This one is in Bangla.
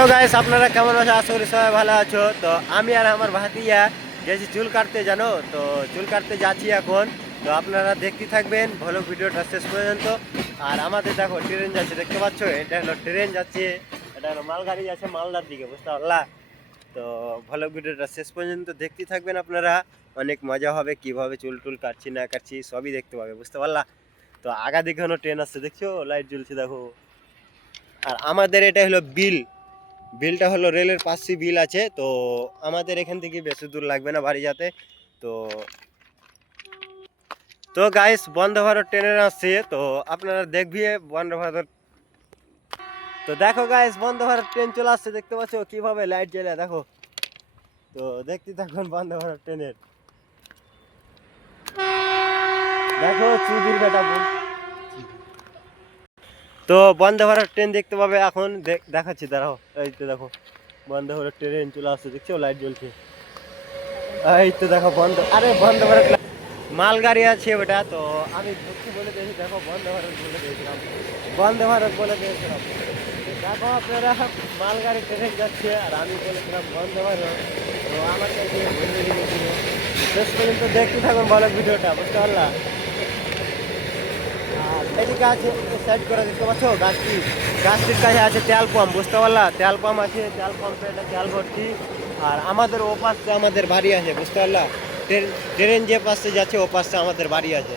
তো গাইস আপনারা কেমন আছো? আশা করি সবাই ভালো আছো। তো আমি আর আমার ভাতিজা গেছি চুল কাটতে, জানো তো। চুল কাটতে যাচ্ছি এখন। তো আপনারা দেখতে থাকবেন ভালো ভিডিওটা শেষ পর্যন্ত। আর আমাদের দেখো ট্রেন যাচ্ছে, দেখতে পাচ্ছ? এটা হলো ট্রেন যাচ্ছে, এটা হলো মালগাড়ি যাচ্ছে মালদার দিকে, বুঝতে পারলা? তো ভালো ভিডিওটা শেষ পর্যন্ত দেখতে থাকবেন আপনারা। অনেক মজা হবে, কিভাবে চুল টুল কাটছি না কাটছি সবই দেখতে পাবে, বুঝতে পারলা? তো আগা দিকে ট্রেন আসছে, দেখছো? লাইট জ্বলছে দেখো। আর আমাদের এটা হলো বিলটা হলো রেলের পাশে বিল আছে। তো আমাদের এখান থেকে বেশি দূর লাগবে না বাড়ি যেতে। তো তো গাইস বন্দে ভারত ট্রেনে আসছে, তো আপনারা দেখবি বন্দে ভারত। তো দেখো গাইস বন্দে ভারত ট্রেন চলে আসছে, দেখতে পাচ্ছ কিভাবে লাইট জ্বলে দেখো। তো দেখতে থাকুন বন্দে ভারত ট্রেনের, দেখো চুদির বেটা তো বন্দে ভারত ট্রেন দেখতে পাবে এখন, দেখাচ্ছি দাঁড়াও। এই তো দেখো বন্দে ভারত ট্রেন চলে আসছে, দেখছো লাইট জ্বলছে। এই তো দেখো আরে বন্দে ভারত মালগাড়ি আছে ওটা। তো আমি দুঃখী বলে দিয়েছি, দেখো বন্দে ভারত বলে দিয়েছিলাম, বন্দে ভারত বলে দিয়েছিলাম। দেখো আপনারা মালগাড়ি ট্রেন যাচ্ছে আর আমি বলেছিলাম বন্দে ভারত। তো আমার কাছে বলে দিয়েছিল। শেষ পর্যন্ত দেখতে থাকুন ভালো ভিডিওটা, বুঝতে পারলাম? আর এদিকে আছে সাইড করে দেখতে পাচ্ছ গাছটির কাছে আছে তেল পাম্প, বুঝতে পারলা? তেল পাম্প আছে, তেল পাম্পে এটা তেল ভর্তি। আর আমাদের ও পাশে আমাদের বাড়ি আছে, বুঝতে পারলা? ট্রেন যে পাশে যাচ্ছে ও পাশে আমাদের বাড়ি আছে।